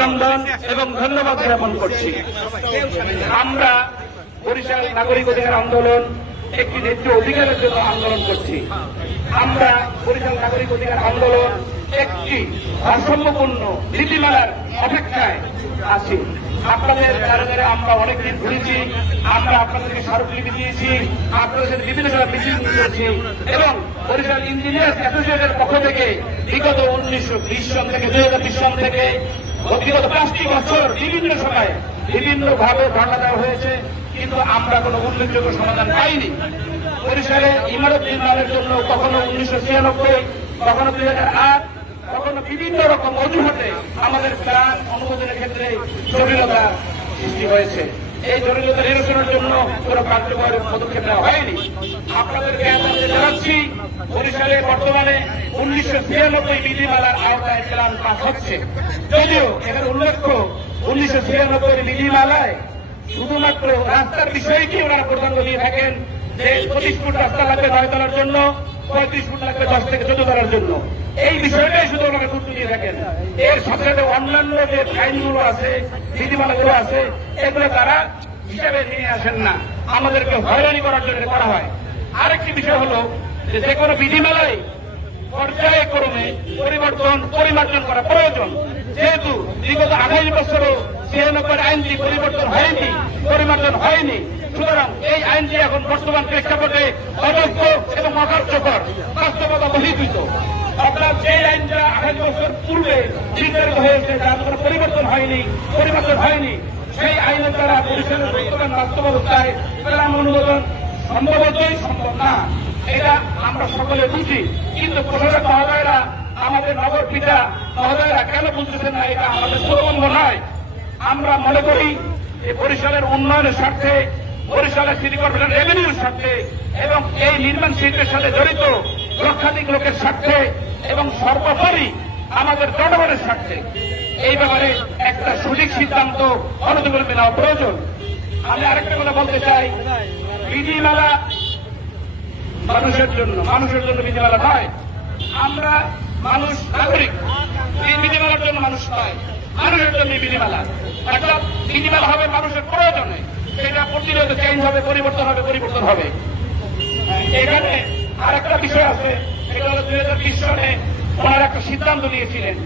অভিনন্দন এবং ধন্যবাদ জ্ঞাপন করছি। আমরা বরিশাল নাগরিক অধিকার আন্দোলন একটি ন্যায্য অধিকারের জন্য আন্দোলন করছি। আমরা বরিশাল নাগরিক অধিকার আন্দোলন একটি ভারসাম্যপূর্ণ নীতিমালার অপেক্ষায় আছি। আপনাদের কারণে আমরা অনেকদিন ঘুরেছি, আমরা আপনাদেরকে স্মারকলিপি দিয়েছি, আপনাদের বিভিন্ন সময় মিটিং করেছি এবং বরিশাল ইঞ্জিনিয়ার্স অ্যাসোসিয়েশনের পক্ষ থেকে বিগত উনিশশো বিশ সন থেকে, দুই হাজার বিশ সন থেকে বিভিন্ন সময় বিভিন্ন ভাবে ধর্ণা দেওয়া হয়েছে, কিন্তু আমরা কোনো উল্লেখযোগ্য সমাধান পাইনি। বরিশালে ইমারত নির্মাণের জন্য কখনো উনিশশো ছিয়ানব্বই, কখনো দুই আট, কখনো বিভিন্ন রকম অজুহাতে আমাদের প্রাণ অনুমোদনের ক্ষেত্রে জটিলতা সৃষ্টি হয়েছে। এই জটিলতা নিরসনের জন্য কোনো কার্যকর পদক্ষেপ নেওয়া হয়নি। আপনাদেরকে আপনাদের জানাচ্ছি, বরিশালে বর্তমানে উনিশশো ছিয়ানব্বই বিধিমালার আওতায় প্ল্যান পাস হচ্ছে। যদিও এখানে উল্লেখ্য, উনিশশো ছিয়ানব্বই বিধিমালায় শুধুমাত্র রাস্তার বিষয়ে কি ওনারা প্রধান্য দিয়ে থাকেন যে পঁচিশ ফুট রাস্তা লাগবে নয় তলার জন্য, পঁয়ত্রিশ ফুট লাগবে দশ থেকে চোদ্দ তলার জন্য। এই বিষয়টাই শুধু ওনারা গুরুত্ব দিয়ে থাকেন। এর সাথে অন্যান্য যে আইনগুলো আছে, বিধিমালাগুলো আছে, এগুলো তারা হিসাবে নিয়ে আসেন না। আমাদেরকে হয়রানি করার জন্য করা হয়। আরেকটি বিষয় হলো যে কোনো বিধিমালায় পর্যায়ক্রমে পরিবর্তন পরিমার্জন করা প্রয়োজন। যেহেতু বিগত আঠাইশ বছরও ছিয়ানব্বই আইনটি পরিবর্তন হয়নি পরিমার্জন হয়নি। সুতরাং এই আইনটি এখন বর্তমান প্রেক্ষাপটে অযোগ্য এবং অকার্যকর, বাস্তবতা বহির্ভূত। আপনার যে আইনটা আঠাইশ বছর পূর্বে নির্ধারিত হয়েছে যার কোনো পরিবর্তন হয়নি পরিবর্তন হয়নি। সেই আইনের দ্বারা পরিষদের বর্তমান বাস্তব অবস্থায় প্রাণ অনুমোদন সম্ভব না। এটা আমরা সকলে বুঝি, কিন্তু প্রশাসক মহোদয়রা আমাদের নগর পিতা মহোদয়রা কেন বুঝতেছেন না? এটা আমাদের সুগন্ধ নয়। আমরা মনে করি যে বরিশালের উন্নয়নের স্বার্থে, বরিশালের সিটি কর্পোরেশন রেভিনিউর স্বার্থে এবং এই নির্মাণ শিল্পের সাথে জড়িত লক্ষাধিক লোকের স্বার্থে এবং সর্বোপরি আমাদের জনগণের স্বার্থে। এই ব্যাপারে একটা সঠিক সিদ্ধান্ত অনতিবিলম্বে নেওয়া প্রয়োজন। আমি আরেকটা কথা বলতে চাই। বিধিমালা মানুষের জন্য মানুষের জন্য বিধিমালা নয় আমরা মানুষ নাগরিক, এই বিধিমালার জন্য মানুষ নয় মানুষের জন্য বিধিমালা। অর্থাৎ বিধিমালা হবে মানুষের প্রয়োজনে। সেটা প্রতিনিয়ত চেঞ্জ হবে, পরিবর্তন হবে পরিবর্তন হবে। এখানে আর একটা বিষয় আছে। সেটা হলো দুই হাজার বিশ সনে ওনারা একটা সিদ্ধান্ত নিয়েছিলেন।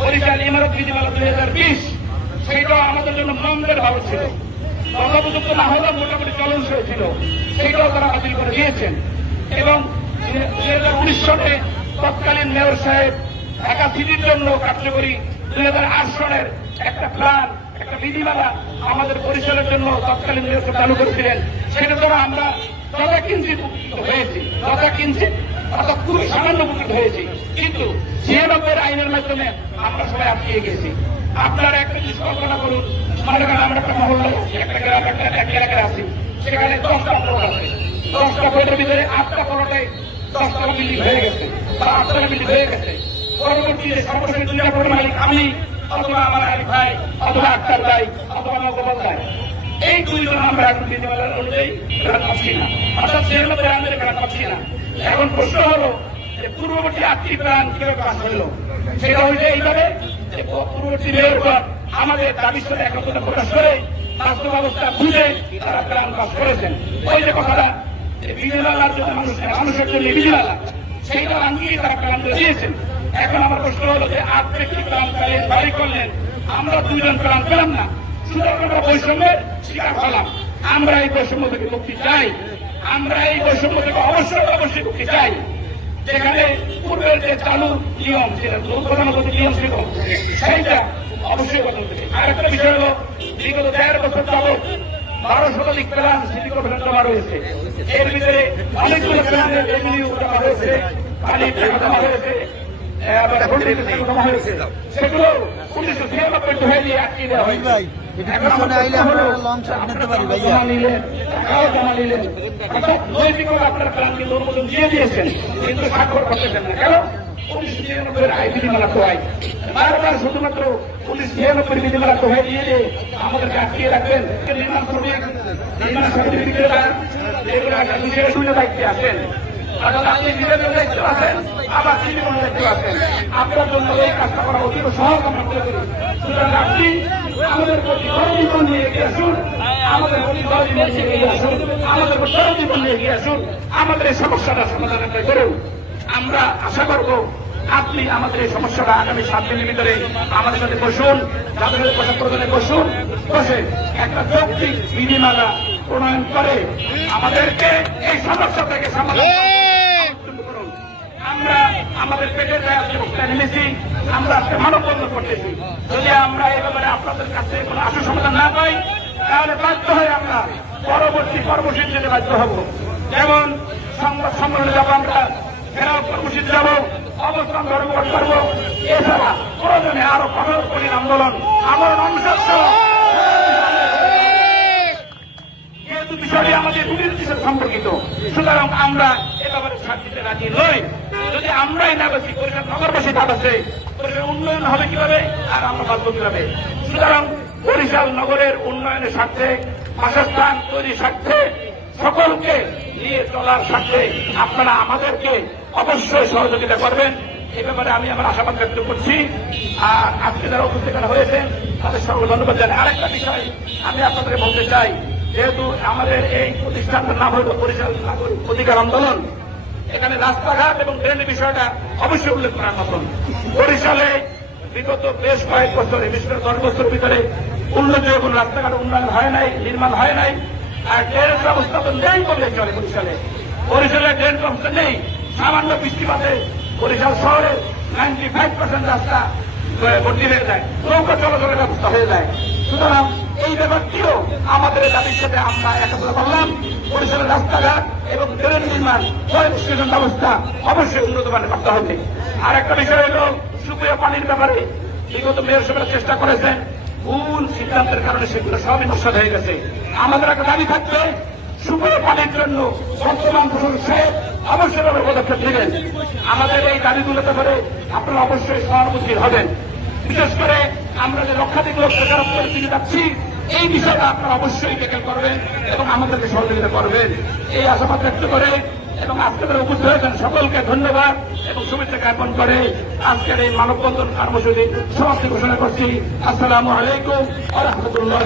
বরিশাল ইমারত বিধিমালা দুই হাজার বিশ সেইটাও আমাদের জন্য মন্দের ভালো ছিল। গণপ্রযুক্ত না হলেও মোটামুটি চলনসই ছিল। সেইটাও তারা বাতিল করে দিয়েছেন। এবং দুই সনে তৎকালীন মেয়র সাহেব ঢাকা সিটির জন্য কার্যকরী দুই সনের একটা প্ল্যান একটা বিধিমালা আমাদের পরিসরের জন্য তৎকালীন মেয়র চালু করেছিলেন। সেটা দ্বারা আমরা যথা কিঞ্চিত উপকৃত হয়েছি যথা কিঞ্চিত অর্থাৎ খুবই সামান্য উপকৃত হয়েছি। কিন্তু ছিয়ানব্বই আইনের মাধ্যমে আমরা সবাই আটকে গেছি। আপনারা একটা জিনিস কল্পনা করুন মনে করেন আমরা একটা মহল্লায় আছি, একটা গ্রাম একটা এলাকায় আছি সেখানে দশটা ফ্লোর আছে। দশটা ফ্লোরের ভিতরে আটটা ফ্লোরে দশটা বিল্ডিং হয়ে গেছে। বা আটটা বিল্ডিং হয়ে গেছে। পরবর্তীতে সর্বশেষ দুই ফ্লোর মালিক আমি, অথবা আমার আলী ভাই, অথবা আক্তার ভাই, অথবা আমার গোপাল ভাই এই দুইজন আমরা এখন বিধিমালার অনুযায়ী গ্রাম পাচ্ছি না। অর্থাৎ ছিয়ানব্বই রানের গ্রাম পাচ্ছি না। এখন প্রশ্ন হলো যে পূর্ববর্তী আটটি প্রাণ কীভাবে পাশ হলো সেটা হইলে এইভাবে যে পূর্ববর্তী মেয়র পর আমাদের দাবির সাথে একত্রতা প্রকাশ করে বাস্তব অবস্থা বুঝে তারা প্রাণ পাস করেছেন। ওই যে কথাটা বিধিমালার জন্য মানুষ মানুষের আঙ্গিয়ে তারা প্রাণ এখন আমার প্রশ্ন আট ব্যক্তি প্রাণ পেলেন, বাড়ি করলেন? আমরা দুইজন প্রাণ পেলাম না। সুতরাং আমরা বৈষম্যের শিকার হলাম। আমরা এই বৈষম্য থেকে মুক্তি চাই। আমরা এই বৈষম্য থেকে অবশ্যই অবশ্যই মুক্তি চাই। যেখানে পূর্বের যে চালু নিয়ম যেটা প্রধানমন্ত্রী নিয়ম ছিল, সেইটা অবশ্যই দেবে বিষয় হলো, বিগত দেড় বছর যাবত বারো শতাধিক প্ল্যান সিটি কর্পোরেশন জমা রয়েছে এর ভিতরে অনেকগুলো প্ল্যানের রেভিনিউ জমা হয়েছে। পানি জমা হয়েছে সেগুলো উনিশশো ছিয়ানব্বই হয়ে আটকে দেওয়া হয়েছে। পিছনে আইলে আমরা লং শট নিতে পারি ভাইয়া। জমা নিলেন টাকাও জমা নিলেন? অর্থাৎ নৈতিকভাবে আপনার প্ল্যানকে অনুমোদন দিয়ে দিয়েছেন কিন্তু স্বাক্ষর করতেছেন না। কেন? উনিশশো ছিয়ানব্বই আই বিধিমালা তোয়াই বারবার শুধুমাত্র উনিশ ছিয়ানব্বই বিধিমালা তোহাই দিয়ে যে আমাদেরকে আটকিয়ে রাখবেন। নির্মাণ শ্রমিক নির্মাণ সমিতির নিজের শূন্য দায়িত্বে আসুন। আমাদের আমাদের আমাদের এই সমস্যাটা সমাধান করুন। আমরা আশা করব আপনি আমাদের এই সমস্যাটা আগামী সাত দিনের ভিতরে আমাদের সাথে বসুন যাদের সাথে বসা প্রয়োজনে বসুন। বসে একটা যৌক্তিক বিধিমালা প্রণয়ন করে আমাদেরকে এই সমস্যা থেকে সমাধান করুন। আমরা আমাদের পেটের বক্তা নেমেছি আমরা আজকে মানববন্ধন করতেছি। যদি আমরা এই ব্যাপারে আপনাদের কাছে কোনো আশু সমাধান না পাই তাহলে বাধ্য হয়ে আমরা পরবর্তী কর্মসূচিতে বাধ্য হব। যেমন সংবাদ সম্মেলনে যাব আমরা ঘেরাও কর্মসূচি যাব। অবস্থান ধর্মঘট করব এছাড়া প্রয়োজনে আরও কঠোর আন্দোলন আমার অংশ যেহেতু বিষয়টি আমাদের সম্পর্কিত, সুতরাং আমরা এ ব্যাপারে দিতে রাজি নই। যদি আমরাই না বাসি পরিষদ নগরবাসী না পরিষদের উন্নয়ন হবে কীভাবে আর আমরা বাঁচবো কীভাবে? সুতরাং বরিশাল নগরের উন্নয়নের স্বার্থে, বাসস্থান তৈরির স্বার্থে সকলকে নিয়ে চলার স্বার্থে আপনারা আমাদেরকে অবশ্যই সহযোগিতা করবেন। এই ব্যাপারে আমি আমার আশাবাদ ব্যক্ত করছি। আর আজকে যারা উপস্থিত হয়েছেন তাদের সকল ধন্যবাদ জানাই। আরেকটা বিষয় আমি আপনাদের বলতে চাই, যেহেতু আমাদের এই প্রতিষ্ঠানটার নাম হল বরিশাল নাগরিক অধিকার আন্দোলন, এখানে রাস্তাঘাট এবং ড্রেনের বিষয়টা অবশ্যই উল্লেখ করার মতন। বরিশালে বিগত বেশ কয়েক বছরে, বিশেষ করে দশ বছরের ভিতরে উন্নতযোগ্য কোনো রাস্তাঘাট উন্নয়ন হয় নাই, নির্মাণ হয় নাই। আর ড্রেনের ব্যবস্থা তো নেই বলে চলে বরিশালে। বরিশালে ড্রেন ব্যবস্থা নেই। সামান্য বৃষ্টিপাতে বরিশাল শহরে নাইনটি ফাইভ পার্সেন্ট রাস্তা ভর্তি হয়ে যায়। নৌকা চলাচলের ব্যবস্থা হয়ে যায়। সুতরাং এই ব্যাপারটিও আমাদের দাবির সাথে আমরা একত্র করলাম। বরিশালের রাস্তাঘাট এবং ট্রেন নির্মাণ স্টেশন ব্যবস্থা অবশ্যই উন্নত মানের করতে হবে। আর একটা বিষয় হল সুপেয় পানির ব্যাপারে বিগত মেয়র সাহেবের চেষ্টা করেছেন ভুল সিদ্ধান্তের কারণে সেগুলো সবই নষ্ট হয়ে গেছে। আমাদের একটা দাবি থাকবে সুপেয় পানির জন্য বর্তমান প্রশাসন সাহেব অবশ্যই পদক্ষেপ নেবেন। আমাদের এই দাবিগুলোতে করে আপনারা অবশ্যই সহানুভূতি হবেন। বিশেষ করে আমরা যে লক্ষাধিক লোক বেকারত্বের দিকে যাচ্ছি, এই বিষয়টা আপনারা অবশ্যই ট্যাকেল করবেন এবং আমাদেরকে সহযোগিতা করবেন। এই আশাবাদ ব্যক্ত করে এবং যারা উপস্থিত হয়েছেন সকলকে ধন্যবাদ এবং শুভেচ্ছা জ্ঞাপন করে আজকের এই মানববন্ধন কর্মসূচি সমাপ্তি ঘোষণা করছি। আসসালামু আলাইকুম আ রহমতুল্লাহ